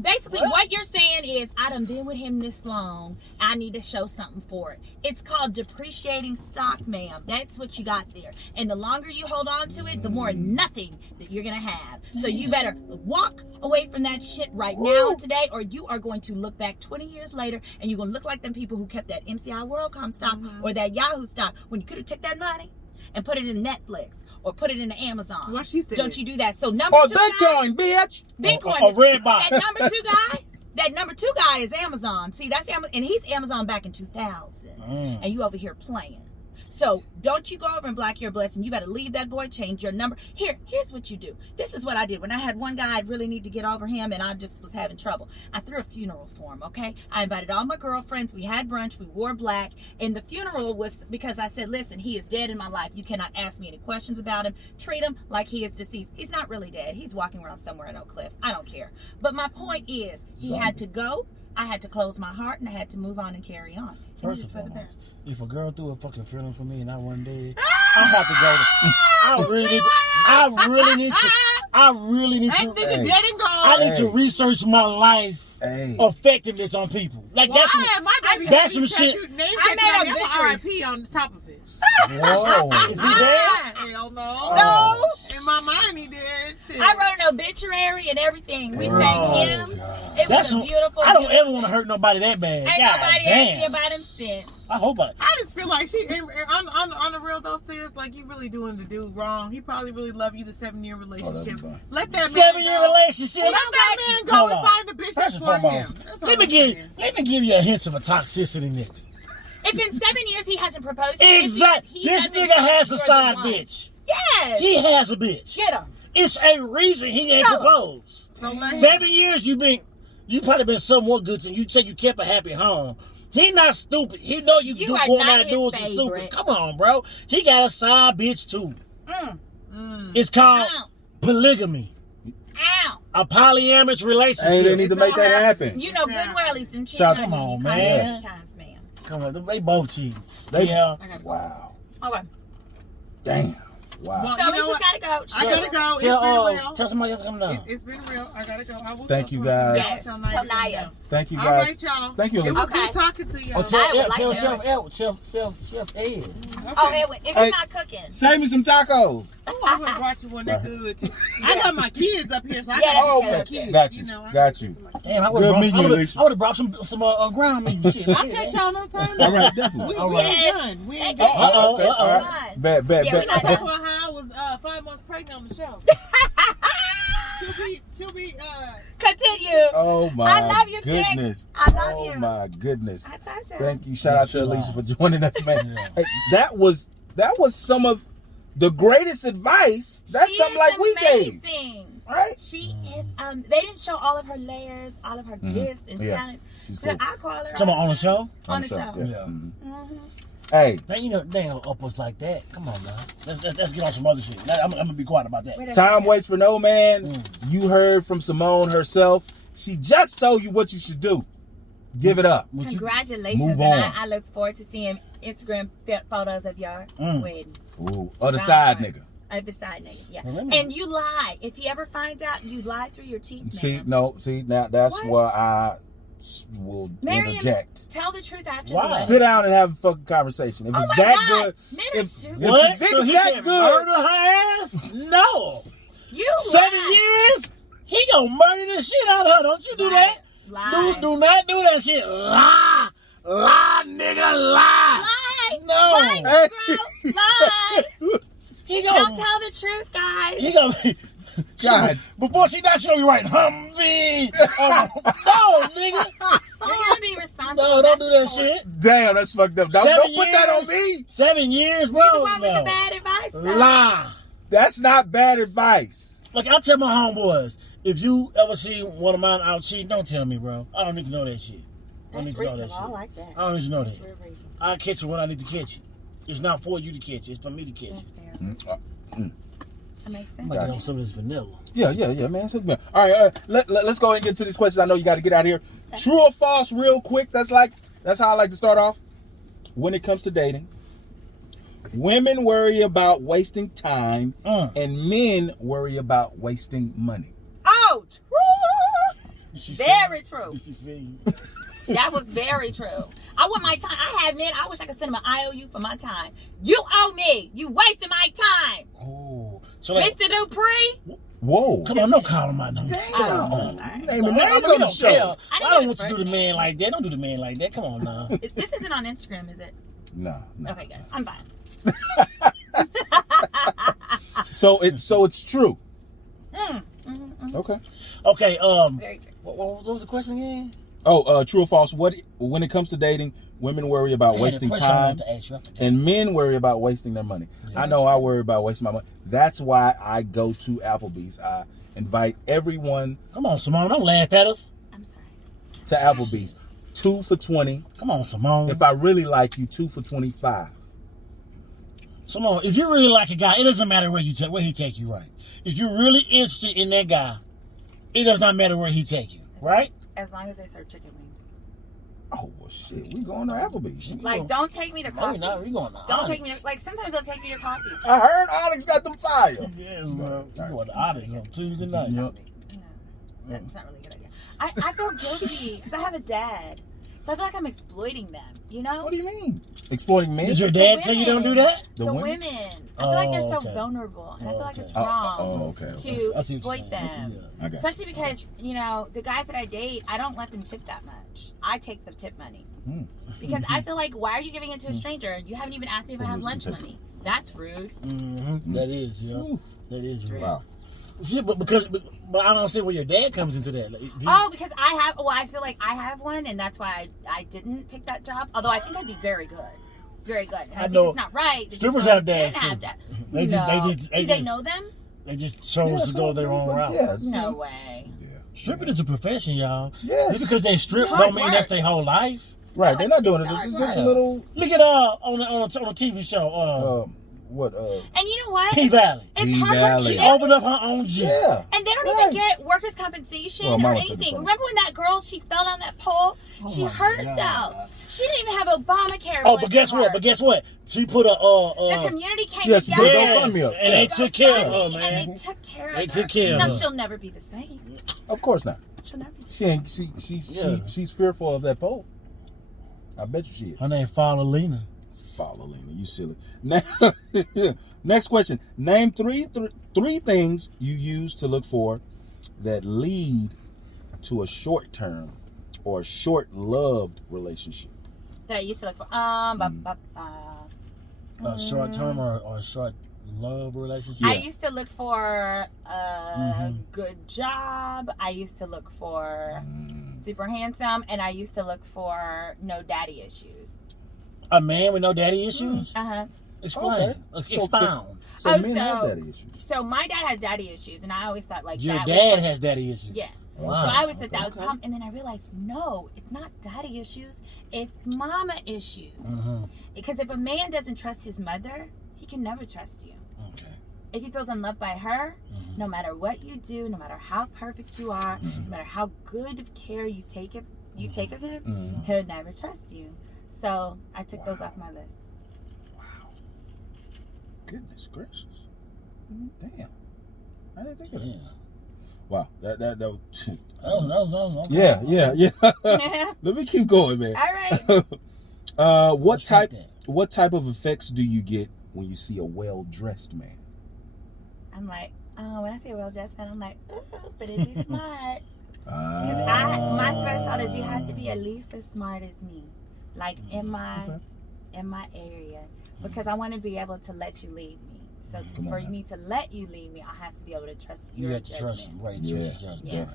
basically what you're saying is, I done been with him this long. I need to show something for it. It's called depreciating stock, ma'am. That's what you got there. And the longer you hold on to it, the more nothing that you're going to have. So you better walk away from that shit right now today, or you are going to look back 20 years later and you're going to look like them people who kept that MCI WorldCom stock or that Yahoo stock when you could have took that money and put it in Netflix or put it in Amazon. What she said. Don't you do that. So number Or two guy, Bitcoin, bitch. Bitcoin. Or Redbox. That number two guy. That number two guy is Amazon. See, that's Amazon, and he's Amazon back in 2000, and you over here playing. So don't you go over and block your blessing. You better leave that boy, change your number. Here's what you do. This is what I did. When I had one guy, I really need to get over him, and I just was having trouble. I threw a funeral for him, okay? I invited all my girlfriends. We had brunch. We wore black. And the funeral was because I said, listen, he is dead in my life. You cannot ask me any questions about him. Treat him like he is deceased. He's not really dead. He's walking around somewhere in Oak Cliff. I don't care. But my point is, he had to go. I had to close my heart, and I had to move on and carry on. And First it's of for the all, best. if a girl threw a fucking funeral for me and I wasn't dead, I have to go. I really need That to. nigga dead and gone. I need to research my life Hey. effectiveness on people. Like Why? that's My baby that's daddy some shit. tattooed- name I tattooed made a on me. I'm RIP on the top of it. Whoa. Is he dead? Hell no. Oh. In my mind, he did. Shit. I wrote an obituary and everything. We sang hymns. It was a beautiful. I don't ever want to hurt nobody that bad. Ain't nobody asked you about him since. I hope I just feel like she, on the real though, sis, like you really doing the dude wrong. He probably really love you, the 7-year relationship. Let that man go. 7-year relationship. Let that man go and find a bitch that's for him. Let me give you a hint of a toxicity nigga. If in 7 years he hasn't proposed, exactly. This nigga has a side bitch. Yes. He has a bitch. Get him. It's a reason he ain't proposed. 7 years you probably been somewhat good and you say you kept a happy home. He not stupid. He know you going out and doing some stupid. Come on, bro. He got a side bitch too. It's called polygamy. Ow. A polyamorous relationship. Hey, they need to make that happen. You know good well he's done cheated. Come on, man. Come on, they both cheating. Wow. Okay. Damn. Wow. Well, so we just gotta go. I gotta go. It's been real. Tell somebody else to come down. It's been real. I gotta go. I will Thank you guys. Yes. Tell Naya. Thank you guys. All right, y'all. Thank you. It was good talking to y'all. Tell Chef Ed. Oh, Edwin, if you're not cooking, save me some tacos. Oh, I would watch you one that good too. I got my kids up here, so I gotta get kids. Got you. Got you. Damn, I would have brought some ground meat and shit. I'll catch y'all no time. All right, definitely. We ain't done. We ain't done. Bet. That's how I was 5 months pregnant on the show. to be continue. Oh my I love you, goodness. Tick. I love you. Oh my goodness. I told you. Thank you. Shout out to Alicia for joining us, man. Hey, that was some of the greatest advice. That's something like we gave. Right? She is they didn't show all of her layers, all of her gifts and talents. So I call her Come on the show? On the show. Yeah. Hey. Man, you know, they ain't up us like that. Come on, man. Let's get on some other shit. I'm going to be quiet about that. Time waits for no man. You heard from Simone herself. She just told you what you should do. Give it up. Congratulations. Move on. And I look forward to seeing Instagram photos of your wedding. Ooh, other side nigga. Other side nigga, yeah. And you lie. If he ever finds out, you lie through your teeth, See, now that's where I will interject. Tell the truth after the wedding. Sit down and have a fucking conversation. If it's that good, if the dick is that good, murder her ass? No. You 7 years? He gonna murder the shit out of her. Don't you do that? Lie. Do not do that shit. Lie, nigga, lie. No. Lie, bro. Lie. He don't tell the truth, guys. He gonna be. God. Before she died, she gonna be writing Humvee. No, nigga. You're gonna be responsible. No, don't do that shit. Damn, that's fucked up. Don't put that on me. 7 years, bro. You're the one with the bad advice. Lie. That's not bad advice. Like I tell my homeboys, if you ever see one of mine out cheating, don't tell me, bro. I don't need to know that shit. That's reasonable. I like that. I don't need to know that. I'll catch it when I need to catch it. It's not for you to catch it. It's for me to catch That's it. fair. That makes sense. Like on some of this vanilla. Yeah, man. All right. Let's go ahead and get to these questions. I know you got to get out of here. True or false, real quick. That's how I like to start off. When it comes to dating, women worry about wasting time, and men worry about wasting money. Oh, true. Very true. Did she say you? That was very true. I want my time. I have men. I wish I could send them an IOU for my time. You owe me. You wasting my time. Oh, so like, Mr. Dupree. Whoa. Come on, don't call him out. Naming names on the show. I don't want you to do the man like that. Don't do the man like that. Come on now. This isn't on Instagram, is it? No. Okay, good. I'm fine. So it's true. Okay. Very true. What was the question again? Oh, true or false? When it comes to dating, women worry about wasting time, and men worry about wasting their money. Yeah, I know I worry about wasting my money. That's why I go to Applebee's. I invite everyone. Come on, Simone, don't laugh at us. I'm sorry. To Applebee's, 2 for $20. Come on, Simone. If I really like you, 2 for $25. Simone, if you really like a guy, it doesn't matter where he take you, right? If you're really interested in that guy, it does not matter where he take you, right? As long as they serve chicken wings. Oh, well, shit. We going to Applebee's. Don't take me to coffee. No, we going to Don't Onyx. take me to, sometimes they'll take me to coffee. I heard Onyx got them fire. Yeah, bro. We going to Onyx on Tuesday night. No, that's not really a good idea. I feel guilty because I have a dad. So I feel like I'm exploiting them, you know? What do you mean? Exploiting men? Did your dad tell you don't do that? The women. I feel like they're so vulnerable, and I feel like it's wrong to exploit them. Yeah. Especially because, you know, the guys that I date, I don't let them tip that much. I take the tip money. Because I feel like, why are you giving it to a stranger? You haven't even asked me if I have lunch money. That's rude. That is, that is rude. Wow. But I don't see where your dad comes into that. Because I feel like I have one, and that's why I didn't pick that job. Although I think I'd be very good. Very good. And I think it's not right. Strippers have dads too. They Do they know them? They just chose to go their own route. Yes. No way. Yeah. Stripping is a profession, y'all. Yes. Just because they strip don't mean that's their whole life. Right, No, they're not doing it. it's It's just a little. Look at on a TV show. And you know what? P Valley. It's hard work. She opened up her own gym. Yeah. And they don't even get workers' compensation or anything. Remember when that girl, she fell down that pole? She hurt herself. She didn't even have Obamacare. But guess what? She put the community came together. And they took care of her, man. And they took care of her. They took care of her. Now she'll never be the same. Of course not. She'll never be the same. She's fearful of that pole. I bet you she is. Her name Falalina. You silly. Next question. Name three things you use to look for that lead to a short-term or short-loved relationship. That I used to look for. A short-term or a short love relationship? I used to look for a good job. I used to look for super handsome. And I used to look for no daddy issues. A man with no daddy issues? Explain. Okay. Expound. So men have daddy issues. So my dad has daddy issues, and I always thought like your dad has daddy issues. Yeah. Wow. So I always thought that was problem, and then I realized no, it's not daddy issues, it's mama issues. Because if a man doesn't trust his mother, he can never trust you. Okay. If he feels unloved by her, no matter what you do, no matter how perfect you are, no matter how good of care you take of him, he'll never trust you. So I took those off my list. Wow. Goodness gracious. Damn. I didn't think of that. Wow. That was Yeah. Let me keep going, man. All right. What type of effects do you get when you see a well-dressed man? I'm like, when I see a well-dressed man, I'm like, ooh, but is he smart? My threshold is you have to be at least as smart as me. Like in my area, because I want to be able to let you lead me. So for me to let you lead me, I have to be able to trust your judgment. You have to trust, right? Definitely.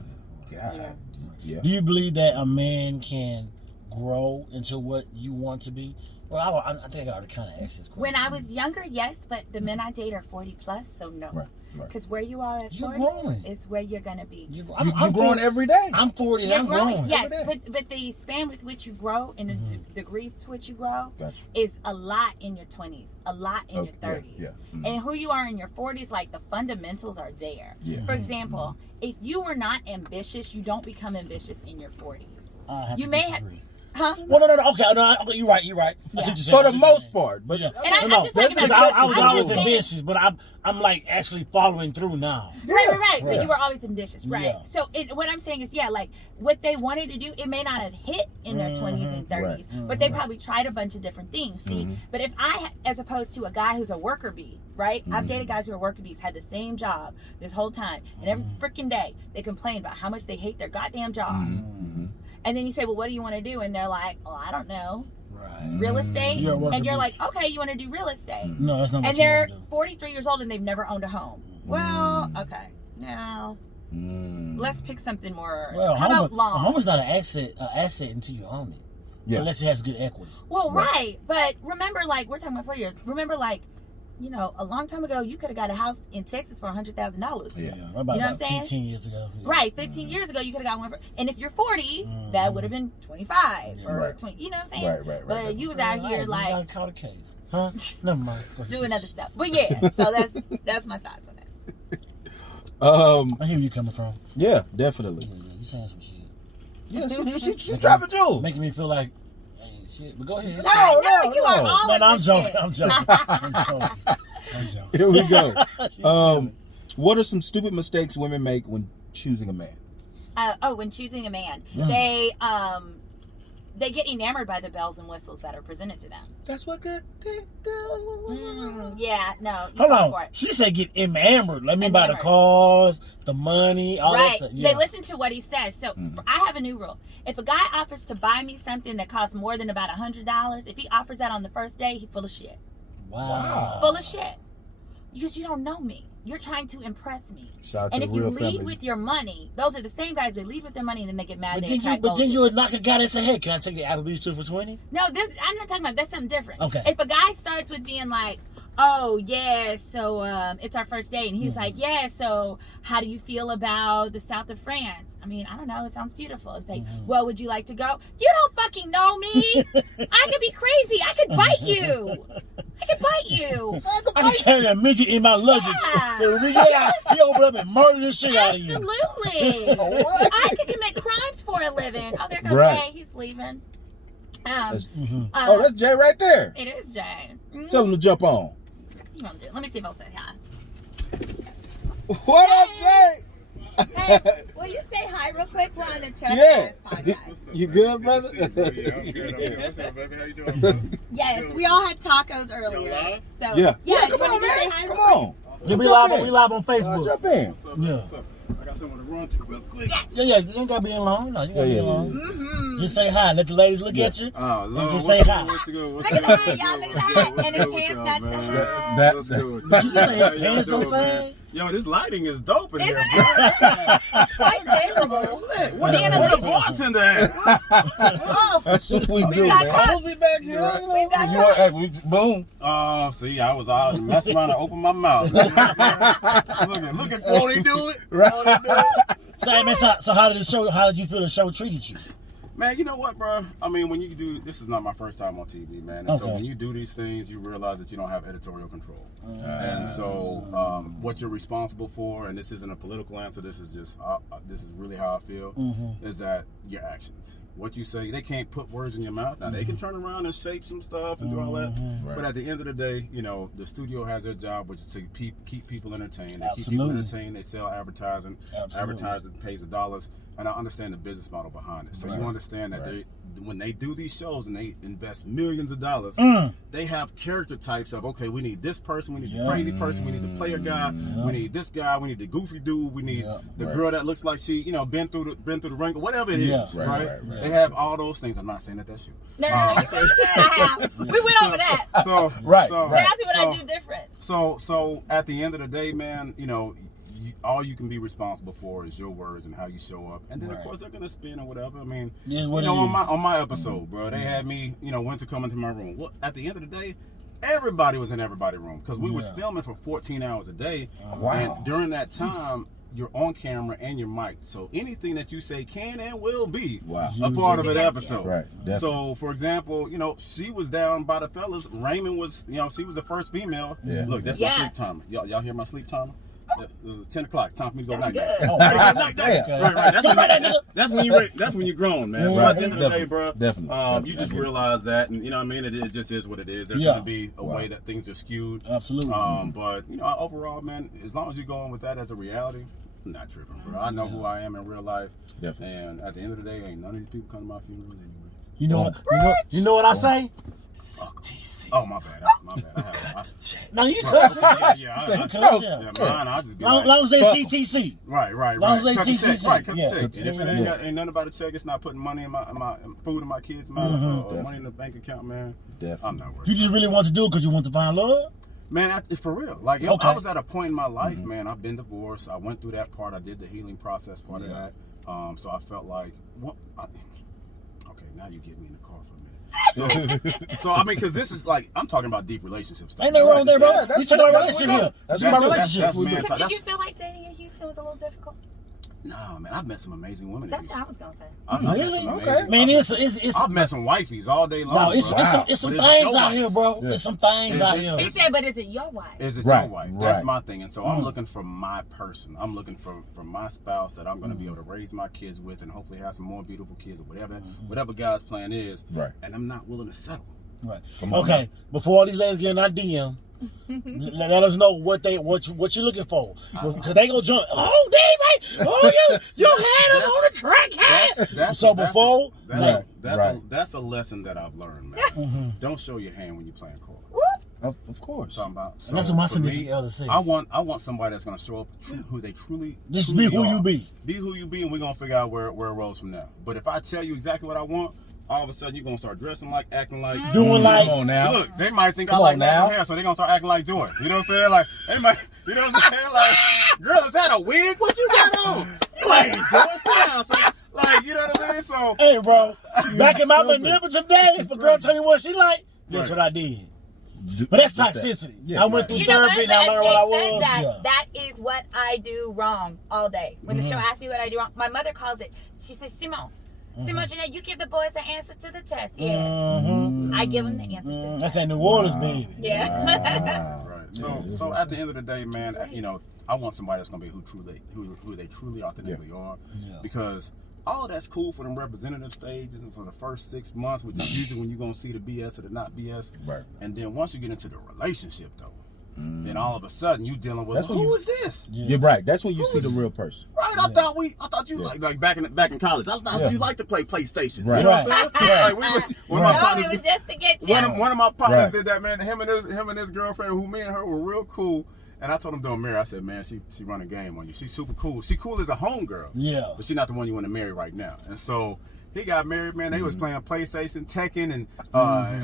God. Yeah. Do you believe that a man can grow into what you want to be? Well, I think I already kind of asked this question. When I was younger, yes, but the men I date are 40 plus, so no. Right. Because where you are at 40 is where you're going to be. I'm growing every day. I'm 40 and I'm growing. Yes, but the span with which you grow and the degree to which you grow is a lot in your 20s, a lot in your 30s. Yeah. And who you are in your 40s, like the fundamentals are there. Yeah. For example, if you were not ambitious, you don't become ambitious in your 40s. You may have... Huh? Well, no. Okay, you're right. Yeah. For the most part, but and I was always ambitious, but I'm like actually following through now. Right. But you were always ambitious, right? Yeah. So what I'm saying is, like what they wanted to do, it may not have hit in their 20s and 30s, but they probably tried a bunch of different things. See, but if as opposed to a guy who's a worker bee, right? I've dated guys who are worker bees, had the same job this whole time, and every freaking day they complain about how much they hate their goddamn job. And then you say, well, what do you want to do? And they're like, oh, I don't know. Right. Real estate? And you're like, okay, you want to do real estate. No, that's not what and they're 43 years old and they've never owned a home. Well, okay. Now, let's pick something more. Well, how about long? A home is not an asset until you own it. Yeah. Unless it has good equity. Well, right. But remember, like, we're talking about 4 years. Remember, like, you know, a long time ago, you could have got a house in Texas for $100,000. Yeah, about, you know what I'm saying? 15 years ago. Yeah. Right, 15 years ago, you could have got one for, and if you're 40, that would have been 25 or 20. You know what I'm saying? Right. But you was out here like, you gotta call the case, huh? Never mind. Doing other stuff. But yeah, so that's my thoughts on that. I hear where you coming from. Yeah, definitely. Yeah, you saying some shit. Yeah, she's dropping jewels, making me feel like. Shit, but go ahead. No, you are all I'm joking. I'm joking. Here we go. What are some stupid mistakes women make when choosing a man? When choosing a man, they they get enamored by the bells and whistles that are presented to them. That's what good they do. Yeah, no. Hold on. She said get enamored. Let me buy the cars, the money, all that stuff. Yeah. They listen to what he says. So I have a new rule. If a guy offers to buy me something that costs more than about $100, if he offers that on the first day, he's full of shit. Wow. Full of shit. Because you don't know me. You're trying to impress me. And if you lead with your money, those are the same guys that lead with their money and then they get mad. But then you're not a guy that say, hey, can I take the Applebee's too for 20? No, I'm not talking about, that's something different. Okay. If a guy starts with being like, oh, yeah, so it's our first date. And he's like, yeah, so how do you feel about the south of France? I mean, I don't know. It sounds beautiful. It's like, well, would you like to go? You don't fucking know me. I could be crazy. I could bite you. I can carry a midget in my luggage. Yeah. He open up and murder the shit out of you. Absolutely. I could commit crimes for a living. Oh, there goes Jay. He's leaving. That's Jay right there. It is Jay. Tell him to jump on. Let me see if I'll say hi. What up, Jay? Hey, will you say hi real quick? We're on the Truckcast podcast. You good, brother? I'm good. What's up, baby? How you doing, brother? Yes, we all had tacos earlier. So yeah, come on, man. Come on. Yeah, we live on Facebook. Jump in. What's up? I got someone to run to real quick. Yeah. You don't gotta be in long. No, you gotta be in long. Just say hi. Let the ladies look at you. Oh, Lord. Just say hi. Look at that, y'all. Look at that. And his pants match the hat. That's good. You say pants on side? Yo, this lighting is dope in here, bro. It's quite favorable. Where the bartender at? Oh, That's what we do, got man. cups. We back here. We got cups. Boom. See, I was out messing around and open my mouth. Look at won't he do it? Right. So how did you feel the show treated you? Man, you know what, bro? I mean, when you do, this is not my first time on TV, man. And so when you do these things, you realize that you don't have editorial control. And so what you're responsible for, and this isn't a political answer, this is just, this is really how I feel, is that your actions. What you say, they can't put words in your mouth. Now, they can turn around and shape some stuff and do all that. Right. But at the end of the day, you know, the studio has their job, which is to keep people entertained. They keep Absolutely. people entertained. They sell advertising. Absolutely. Advertising pays the dollars. And I understand the business model behind it. So you understand that when they do these shows and they invest millions of dollars, they have character types of, okay, we need this person, we need the crazy person, we need the player guy, we need this guy, we need the goofy dude, we need the girl that looks like she, you know, been through the ring, whatever it is, right? They have all those things. I'm not saying that that's you. No, you said I have. We went over that. So, They asked me what I do different. So at the end of the day, man, you know, all you can be responsible for is your words and how you show up, and then of course they're gonna spin or whatever. I mean, you know, on my episode, bro, they had me, you know, Winter come into my room. Well, at the end of the day, everybody was in everybody's room because we was filming for 14 hours a day. And during that time, you're on camera and your mic, so anything that you say can and will be a part of an episode. Right. Definitely. So, for example, you know, she was down by the fellas. Raymond was, you know, she was the first female. Yeah. Look, that's my sleep timer. Y'all hear my sleep timer? It's 10 o'clock. It's time for me to go night. Oh, Right. That's when you're grown, man. So at the end of the day, bro, you just realize that, and you know what I mean. It just is what it is. There's gonna be a way that things are skewed. Absolutely. But you know, overall, man, as long as you're going with that as a reality, I'm not tripping, bro. I know who I am in real life. Definitely. And at the end of the day, ain't none of these people come to my funerals anyway. You know what I say? Fuck TC. Oh, my bad. I No, you cut. mine, I just be like, Long as they CTC. Right. Long as they Cut the check. CTC. Right, cut the Yeah. check. And if it ain't nothing about a check, it's not putting money in my food in my kids' mouths or money in the bank account, man. Definitely. I'm not worried. You just really want to do it because you want to find love? Man, for real. Like, I was at a point in my life, man. I've been divorced. I went through that part. I did the healing process part of that. So I felt like, okay, now you get me in the car for a minute. So I mean, because this is like, I'm talking about deep relationships. Ain't nothing wrong with that, bro. You talking about relationship here. That's about about relationships. Did you feel like dating in Houston was a little difficult? No, man, I've met some amazing women. That's what I was gonna say. Really? Okay. Man, it's I've met some wifeys all day long. no, it's some things out here, bro. Yeah. It's some things out here. He said, but is it your wife? Is it Right, your wife? right. That's my thing. And so I'm looking for my person. I'm looking for my spouse that I'm going to be able to raise my kids with and hopefully have some more beautiful kids or whatever God's plan is. Right. And I'm not willing to settle. Right. Come on, Okay. Before all these ladies get in our DM, Let us know what you're looking for, because they gonna jump. Oh, damn, oh, you had him on the track. So before, that's a lesson that I've learned, man. Don't show your hand when you're playing cards. Of course. Talking about. So and that's what my significant other said. I want somebody that's gonna show up who they truly. Just be who you be. Be who you be, and we're gonna figure out where it rolls from there. But if I tell you exactly what I want, all of a sudden you're gonna start dressing like, acting like, doing like. Come on now. Look, they might think I like natural hair, so they're gonna start acting like Joy. You know what I'm saying? Like, they might, you know what I'm saying? Like, girl, is that a wig? What you got on? You ain't Joy. Sit down, son. Like, you know what I mean? So, hey, bro, back in my manipulative days, if a girl tell you what she like, that's what I did. But that's toxicity. Yeah, I went through therapy and I learned what I was. That is what I do wrong all day. When the show asks me what I do wrong, my mother calls it, she says, Simone, Jeanette, you give the boys the answers to the test. Yeah. I give them the answers to the test. That's that New Orleans baby. Yeah. right. So at the end of the day, man, you know, I want somebody that's gonna be who they truly authentically are. Yeah. Because all that's cool for them representative stages and so the first 6 months, which is usually when you're gonna see the BS or the not BS. Right. And then once you get into the relationship though, then all of a sudden you dealing with who is this? Yeah. You're right. That's when you see the real person. Right. I thought you like back in college. I thought you liked to play PlayStation. Right. You know what I'm saying? Like one of my partners, it was just to get you. One of my partners did that, man. Him and his girlfriend, who me and her were real cool. And I told him don't marry. I said, man, she run a game on you. She's super cool. She cool as a homegirl. Yeah. But she's not the one you want to marry right now. And so he got married, man. They was playing PlayStation, Tekken, and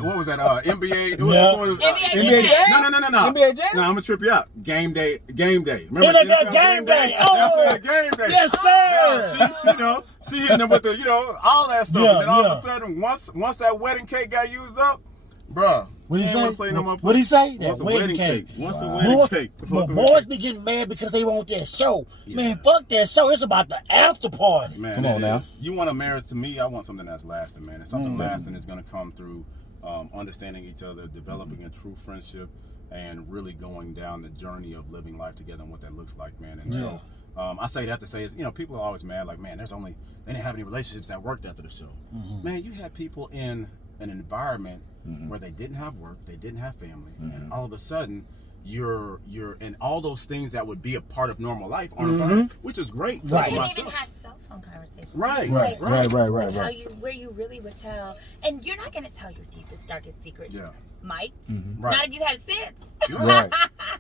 what was that? NBA. NBA Jam? No. NBA Jam? No, I'm gonna trip you out. Game day. Remember NFL Game Day? Oh, Game Day. Yes, sir. Yeah, she hitting them with the, all that stuff. And then all of a sudden, once that wedding cake got used up, bruh. What did he say? That wedding cake. Once the wedding cake. Boys be getting mad because they want that show. Yeah. Man, fuck that show. It's about the after party. Man, come on now. You want a marriage to me, I want something that's lasting, man. And something lasting is going to come through understanding each other, developing a true friendship, and really going down the journey of living life together and what that looks like, man. And so I say that to say is, people are always mad, like, man, they didn't have any relationships that worked after the show. Man, you had people in an environment where they didn't have work, they didn't have family, and all of a sudden you're and all those things that would be a part of normal life aren't which is great. Right. You didn't even have cell phone conversations. Right. Where you really would tell, and you're not going to tell your deepest, darkest secret. Yeah. Might. Right. Not if you had sense. Right.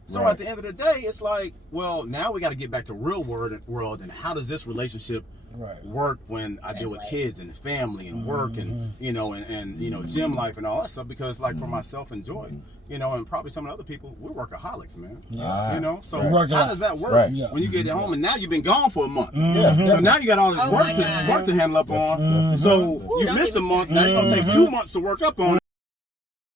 So at the end of the day, it's like, well, now we got to get back to real world, and how does this relationship work when I deal with kids and family and work and and gym life and all that stuff, because like for myself and Joy, and probably some of the other people, we're workaholics, man. So how does that work when you get home and now you've been gone for a month? So now you got all this work to handle up on. So you missed a month, now you're gonna take 2 months to work up on it.